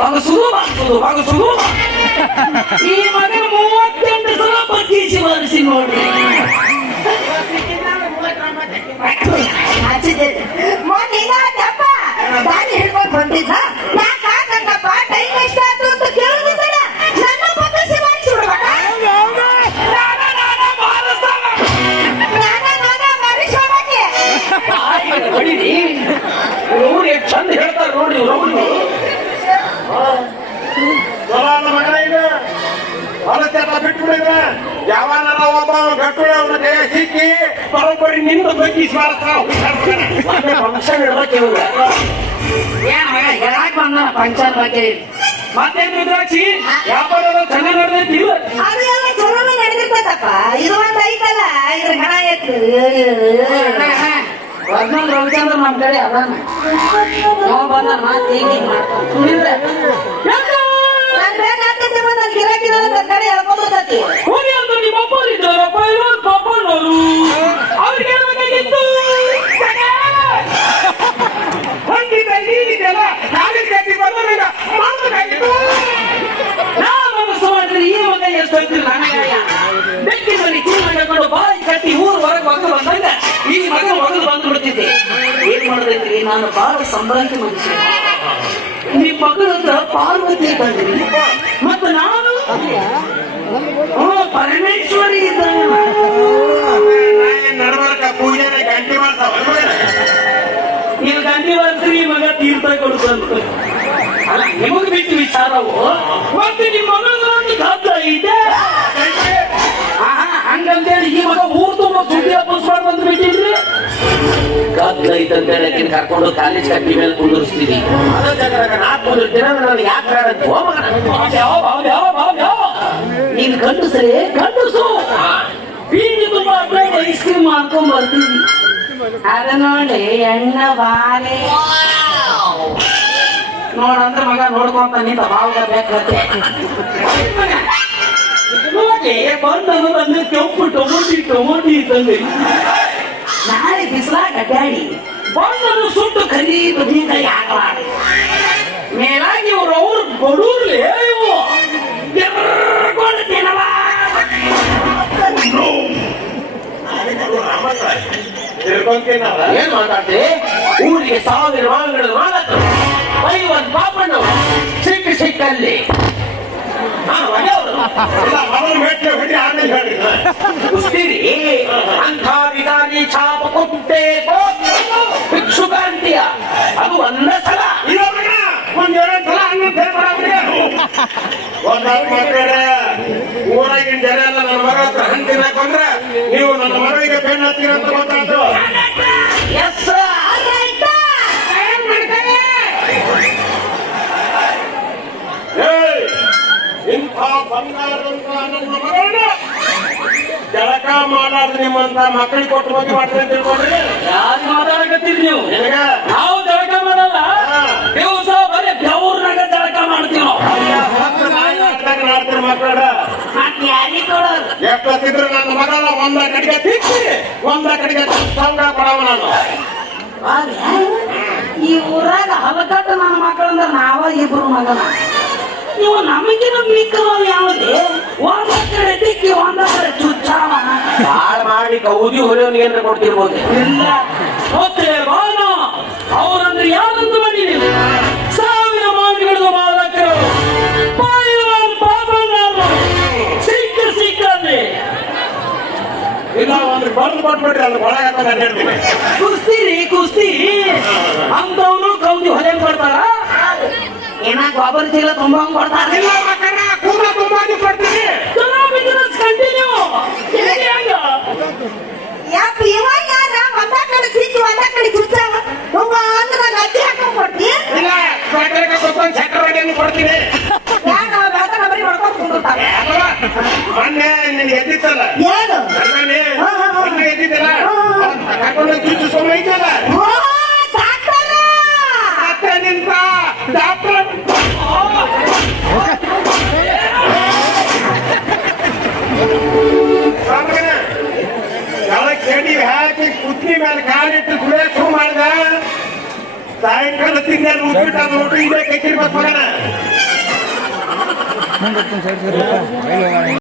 ಬಗಸುದು ಬಗಸುದು ಬಗಸುದು ಈ ಮಗನ ಮೂವತ್ತೆಂಟು ಸಲ ಬಗ್ಗಿಸಿ ಬಾರಿಸಿ ನೋಡ್ರಿ ಯಾವನಾರ ಒಬ್ಬ ಗಟ್ಟು ಅವನ ಕೈ ಸಿಕ್ಕಿ ಬರೋಬ್ಬರಿ ನಿಂದ ಬಗ್ಗೆ ಸ್ವಾರ್ಥ ಮತ್ತೆ ಫಂಕ್ಷನ್ ಇಡ್ಬೇಕು ಇವ್ರು. ಏನ್ ಮಗ ಹೇಳಕ್ ಬಂದ ಫಂಕ್ಷನ್ ಬಗ್ಗೆ? ಮತ್ತೇನ್ ರುದ್ರಾಕ್ಷಿ? ವ್ಯಾಪಾರ ಚೆನ್ನಾಗಿ ನಡೆದೈತಿ ಇಲ್ಲ ಅದು ಎಲ್ಲ ಚಲೋನೇ ನಡೆದಿರ್ತದಪ್ಪ. ಇದು ಒಂದು ಐತಲ್ಲ ಇದ್ರ ಹಣ ವರ್ಣನ್ ರವಿಚಂದ್ರ ನಮ್ ಕಡೆ ಅದಾನ ನಾವು ಬಂದ ಮಾತು ಹೀಗೆ ಸುಮ್ಮನಿದ್ರೆ ಈ ಮಗ ಮಗಲು ಬಂದು ಬಿಡ್ತಿದ್ದೆ ಏನ್ ಮಾಡಿದ್ರಿ ನಾನು ಬಹಳ ಸಂಭ್ರಾಂತಿ ಮನುಷ್ಯ. ನಿಮ್ ಮಗಳ ಹತ್ರ ಪಾರ್ವತಿ ಬಂದ್ರಿ. ಮತ್ತು ನಾನು ಪರಮೇಶ್ವರಿ ಪೂಜೆನ ಗಂಟೆ ಗಂಟೆ ತೀರ್ಥ ನಿಮಗೆ ಮತ್ತೆ ನಿಮ್ಮ ಹಂಗಂತೇಳಿ ಈ ಮಗ ತುಂಬ ಸುದ್ದಿ ಹಬ್ಬಿಸ್ಬಾರ್ದು ಅಂತ ಬಿಟ್ಟಿದ್ರಿ ಇದ್ದಂತೆ ಅಂತ ಕರ್ಕೊಂಡು ಕಾಲೇಜ್ ಕಟ್ಟಿ ಮೇಲೆ ಕುಂದಿರಿಸ್ತೀವಿ? ನೀನ್ ಕಂಡು ಸರಿ ಪ್ಲೇಟ್ ಐಸ್ ಕ್ರೀಮ್ ಮಾಡ್ಕೊಂಡ್ ಬರ್ತೀವಿ ಅದ ನೋಡಿ ಎಣ್ಣ ಬಾರೆ ನೋಡಂದ್ರೆ ಮಗ ನೋಡ್ಕೊಂತ ನಿಂತ ಬಾವುಗ ಬೇಕತ್ತೆ ನೋಡಿ ಬಂದು ಅಂದ್ರೆ ಕೆಂಪು ಟೊಮೊಟಿ ಟೊಮೊಟಿ ಇದ್ದಂಗೆ ನಾಳೆ ಬಿಸಿಲಾಗ ಅಡ್ಡಾಡಿ ಬಂದನು ಸುಟ್ಟು ಕಲಿ ಬದನೆಕಾಯಿ ಆಗಬಾರ್ದು. ಮೇಲಾಗಿ ಇವ್ರು ಅವ್ರು ಬಡೂರ್ಲಿ ಇವು. ಎರ್ರ್ಕೊಂಡು ತಿನ್ನವ. ತಿಳ್ಕೊಂತೀನಲ್ಲ ಏನ್ ಮಾತಾಡ್ತಿ? ಊರಿಗೆ ಸಾವಿರ ವಾಹನಗಳು ಐವತ್ ಪಾಪಣ್ಣ ಸಿಕ್ಕ ಸಿಕ್ಕಲ್ಲಿ. ಅಂತ ಒಂದ ಸಲ ಒಂದ್ ಎರಡು ಸಲ ಹಂಗ ಪೇಪರ್ ಒಂದಾತ್ ಮಾತಾಡ ಊರಾಗಿನ ಜನ ಎಲ್ಲ ನನ್ನ ಮಗ ಹತ್ರ ಹಣ್ಣು ತಿನ್ನಕ್ ಬಂದ್ರೆ ನೀವು ನನ್ನ ಮಗಳಿಗೆ ಹತ್ತೀರ ಅಂತ ಎಸ್ ಇಂಥ ನನ್ನ ಮಗಳನ್ನ ಜಳಕ ಮಾಡಾರ್ದು ನಿಮ್ಮಂತ ಮಕ್ಕಳಿಗೆ ಕೊಟ್ಟು ಹೋಗಿ ಅಂತ ಹೇಳ್ಕೊಡ್ರಿ ಯಾರು ಮಾತಾಡಕತ್ತೀರಿ ನೀವು? ನಿಮಗೆ ನಾವು ಜಳಕ ಮಾಡಲ್ಲ ಹಾ. ದಿವಸ ಬರೀ ಬೆವ್ರನಾಗ ಜಳಕ ಮಾಡ್ತೀವಿ ನಾವು ಅಯ್ಯ, ಹತ್ತು ನಾಯಿ ಆಡ್ದಂಗ್ ಆಡ್ತೀರಿ ಮಕ್ಕಳ ಮತ್ತೆ ಯಾರಿಗೆ ಕೊಡೋದು ಎಷ್ಟೊತ್ತಿದ್ರು ನನ್ನ ಮಗನ ಒಂದ ಕಡೆಗೆ ತಿಕ್ಕಿ ಒಂದ ಕಡೆಗೆ ಸಂಬಳ ಕೊಡವ ನಾನು. ಈ ಊರಾಗ ಹಲಕಟ್ಟು ನನ್ನ ಮಕ್ಕಳಂದ್ರ ನಾವ ಇಬ್ರು ಮಗನ. ನೀವು ನಮಗಿನ ಮಿಕ್ಕವ ಯಾವುದೇ? ಒಂದ ಕಡೆ ತಿಕ್ಕಿ ಒಂದ ಕಡೆ ಚುಚ್ಚಾವ ಹಾಳು ಮಾಡಿ ಕೌದಿ ಹೊರೆಯವನಿಗೆ ಏನಾರ ಕೊಡ್ತಿರ್ಬೋದು? ಇಲ್ಲ. ಗೊತ್ತೇ ಬಾನು. ಅವರಂದ್ರೆ ಒಂದು ಅಲ್ಲಿ ಒಳಗೆ ಹಾಕೊಂಡು ಅಡ್ಡಾಡ್ತೀನಿ ಕುಸ್ತಿ ರೀ ಕುಸ್ತಿ ಅಂತವನು ಕೌದಿ ಹೊಲೆ ಕೊಡ್ತಾರ. ಏನ? ಗೊಬ್ಬರ ಚೀಲ ತುಂಬ ಕೊಡ್ತಾರ. ಇಲ್ಲ ಮಕ್ಕಳ ಕೊಡ್ತೀನಿ. ಚಲೋ ಬಿಸಿನೆಸ್ ಕಂಟಿನ್ಯೂ. ಹೆಂಗ ಯಾಪ ಇವಾಗ ಯಾರ ಒಂದ ಕಡೆ ತಿಂದು ಒಂದ ಕಡೆ ತುಂಬ ಅಂದ್ರೆ ಹಾಕೊಂಡ್ ಇಲ್ಲ ಸ್ವೆಟರ್ಗೆ ಕೊಡ್ತೀನಿ ಯಾಕ ಮಾಡ್ಕೊಂಡ್ ಮೊನ್ನೆ ನಿನ್ಗೆ ಎದ್ದಿತ್ತಲ್ಲ? ಏನು ಕುತ್ತಿ ಮೇಲೆ ಕಾಲಿಟ್ಟು ಸುರೇಶು ಮಾಡಿದ? ಸಾಯಂಕಾಲ ಉಪ್ಪಿಟ್ಟು ಅದು ಊಟ ಇದೇ ಕಟ್ಟಿರ್ಬೇಕು ಮಗನ